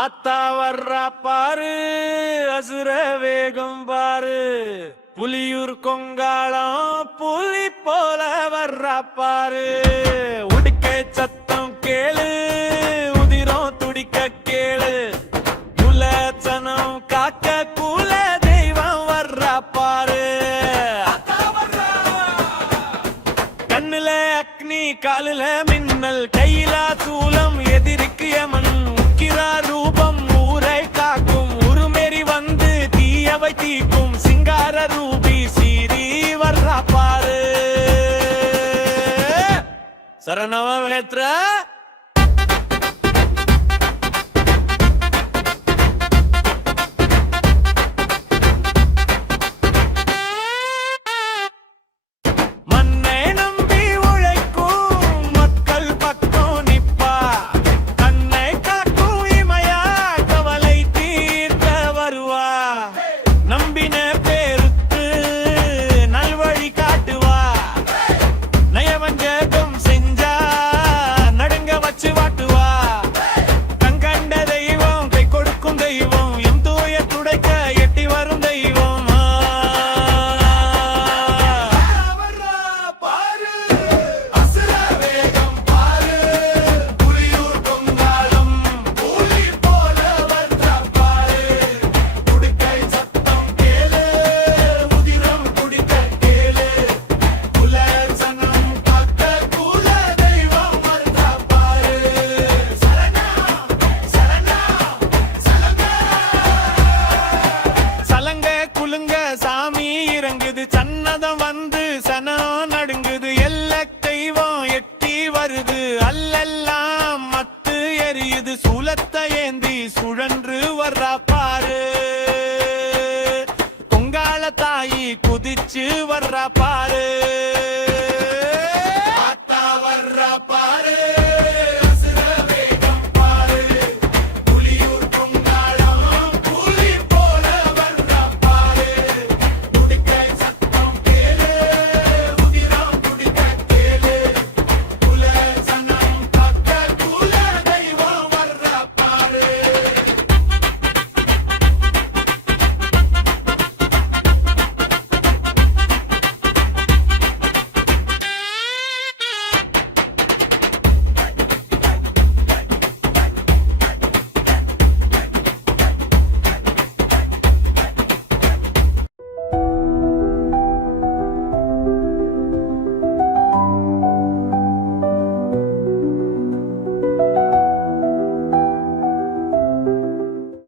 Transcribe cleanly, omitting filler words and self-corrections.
ஆத்தா வர்றா பாரு அசுர வேகம் பாரு புலியூர் கொங்காளம் புலி போல வர்றா பாரு உடுக்கை சத்தம் கேளு உதிரம் துடிக்க கேளு குலச்சனம் காக்க குல தெய்வம் வர்றா பாரு கண்ணுல அக்னி காலுல மின்னல் கையில சூலம் எதிரிக்கு யமன் ரூபம் ஊரை காக்கும் உருமேறி வந்து தீயவை தீக்கும் சிங்கார ரூபி சீரி வர்றா பாரு சரணவமேத்ர சாமி இறங்குது சன்னதம் வந்து சனம் நடுங்குது எல்ல தெய்வம் எட்டி வருது அல்லெல்லாம் மத்து எரியுது சூலத்தை ஏந்தி சுழன்